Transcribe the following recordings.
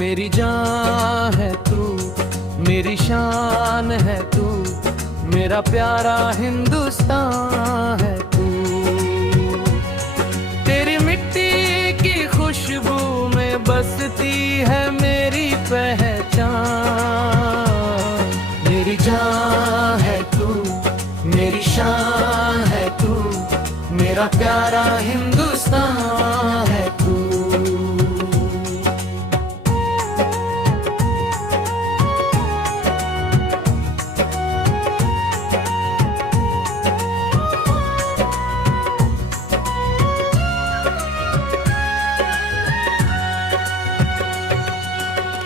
मेरी जान है तू, मेरी शान है तू, मेरा प्यारा हिंदुस्तान है तू। तेरी मिट्टी की खुशबू में बसती है मेरी पहचान। मेरी जान है तू, मेरी शान है तू, मेरा प्यारा हिंदुस्तान है तू।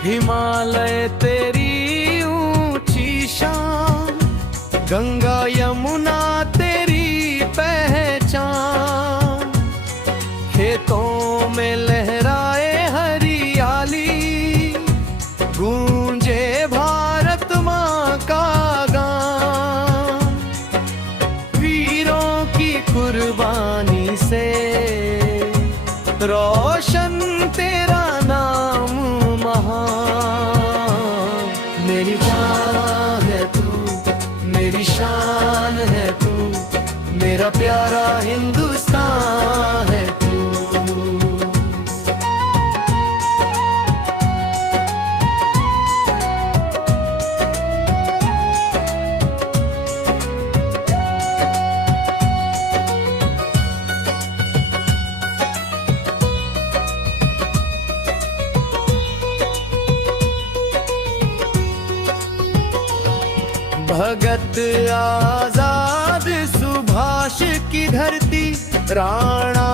हिमालय तेरी ऊंची शान, गंगा यमुना तेरी पहचान। खेतों में लहराए हरियाली, गूंजे भारत माँ का गान। वीरों की कुर्बानी से रोशन तेरा नाम महान। मेरी जान है तू, मेरी शान है तू, मेरा प्यारा हिंदुस्तान है तू। भगत आजाद सुभाष की धरती, राणा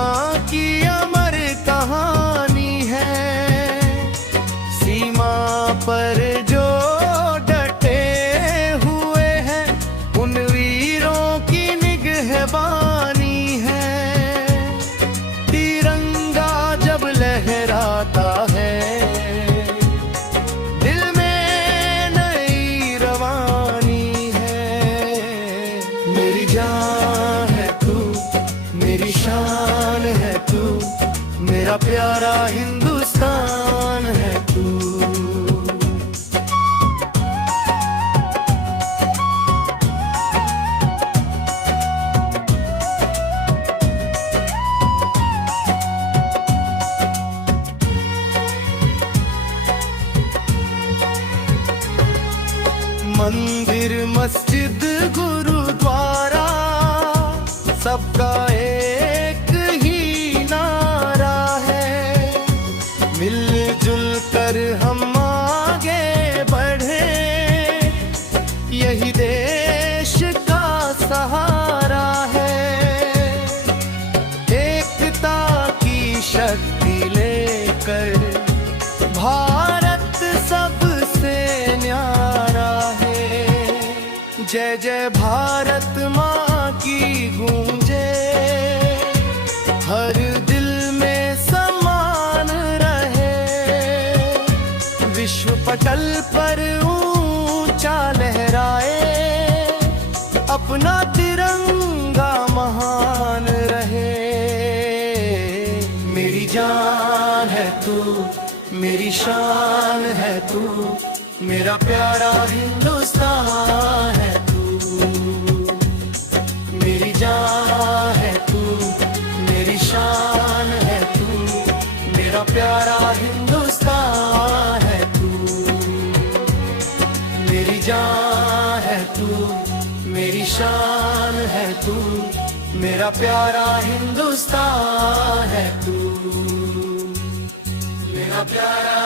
की अमर कहानी है। सीमा पर जो डटे हुए हैं, उन वीरों की निगहबानी है। तिरंगा जब लहराता है, मेरी जान है तू, मेरी शान है तू, मेरा प्यारा हिंदुस्तान है तू। मंदिर मस्जिद गुरुद्वारा, सबका एक ही नारा है। मिलजुल कर हम आगे बढ़े, यही देश का सहारा है। एकता की शक्ति लेकर भारत सबसे न्यारा है। जय जय भारत माँ की गूंजे, हर दिल में समान रहे। विश्व पटल पर ऊंचा लहराए, अपना तिरंगा महान रहे। मेरी जान है तू, मेरी शान है तू, मेरा प्यारा हिंदुस्तान है तू। मेरी जान है तू, मेरी शान है तू, मेरा प्यारा हिंदुस्तान है तू। मेरी जान है तू, मेरी शान है तू, मेरा प्यारा हिंदुस्तान है तू। मेरा प्यारा